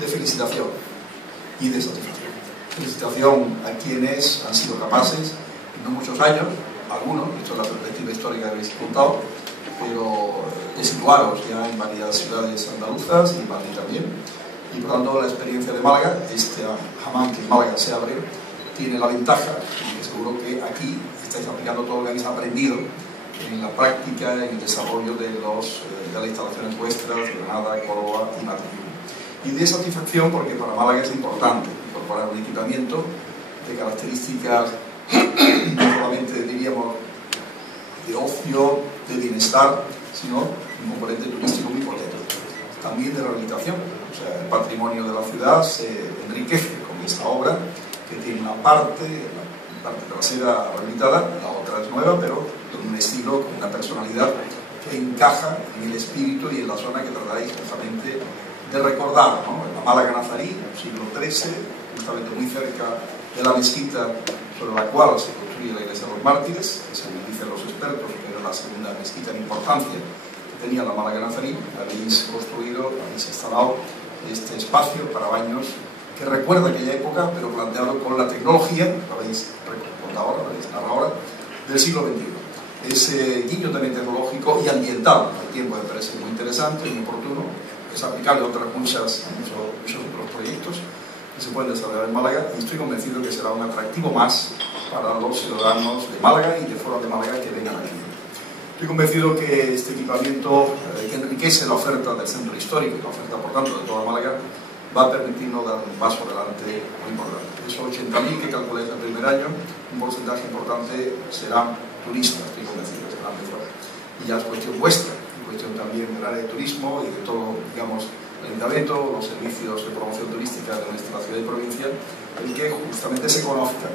de felicitación y de satisfacción. Felicitación a quienes han sido capaces, en no muchos años, algunos, esto es la perspectiva histórica que habéis contado, pero de situaros ya en varias ciudades andaluzas y en Madrid también. Y por tanto la experiencia de Málaga, este hammam que en Málaga se abre, tiene la ventaja, y que seguro que aquí estáis aplicando todo lo que habéis aprendido en la práctica, en el desarrollo de las instalaciones vuestras, de Granada, Córdoba y Madrid. Y de satisfacción porque para Málaga es importante incorporar un equipamiento de características no solamente, diríamos, de ocio, de bienestar, sino un componente turístico muy potente. También de rehabilitación, o sea, el patrimonio de la ciudad se enriquece con esta obra, que tiene una parte trasera rehabilitada, la otra es nueva, pero con un estilo, con una personalidad que encaja en el espíritu y en la zona que tratáis justamente de recordar, ¿no? En la Málaga nazarí, siglo XIII, justamente muy cerca de la mezquita sobre la cual se construye la iglesia de los mártires, que según dicen los expertos, que era la segunda mezquita en importancia que tenía la Málaga nazarí. Habéis construido, habéis instalado este espacio para baños que recuerda aquella época, pero planteado con la tecnología, lo habéis contado ahora, lo habéis narrado ahora, del siglo XXI. Ese guiño también tecnológico y ambiental al tiempo me parece muy interesante, muy oportuno, es aplicable a muchos otros proyectos que se pueden desarrollar en Málaga, y estoy convencido que será un atractivo más para los ciudadanos de Málaga y de fuera de Málaga que vengan aquí. Estoy convencido que este equipamiento que enriquece la oferta del centro histórico y la oferta, por tanto, de toda Málaga, va a permitirnos dar un paso adelante muy importante. De esos 80.000 que calculáis el primer año, un porcentaje importante serán turistas, estoy convencido, serán de fuera. Y ya es cuestión vuestra, cuestión también del área de turismo y de todo, digamos, el ayuntamiento, los servicios de promoción turística de nuestra ciudad y provincia, el que justamente se conozca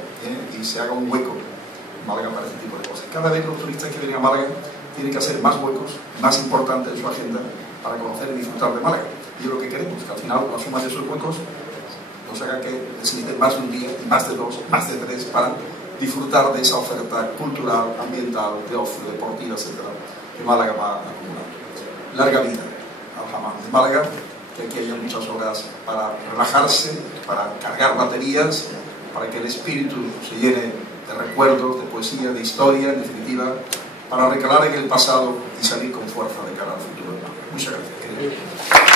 y se haga un hueco en Málaga para este tipo de cosas. Cada vez los turistas que vienen a Málaga tienen que hacer más huecos, más importantes en su agenda para conocer y disfrutar de Málaga. Y es lo que queremos, que al final la suma de esos huecos nos haga que necesiten más de un día, más de dos, más de tres para disfrutar de esa oferta cultural, ambiental, de ocio, deportiva, etc., que Málaga va acumulando. Larga vida al hammam de Málaga, que aquí haya muchas horas para relajarse, para cargar baterías, para que el espíritu se llene de recuerdos, de poesía, de historia, en definitiva, para recalar en el pasado y salir con fuerza de cara al futuro de Málaga. Muchas gracias, querido.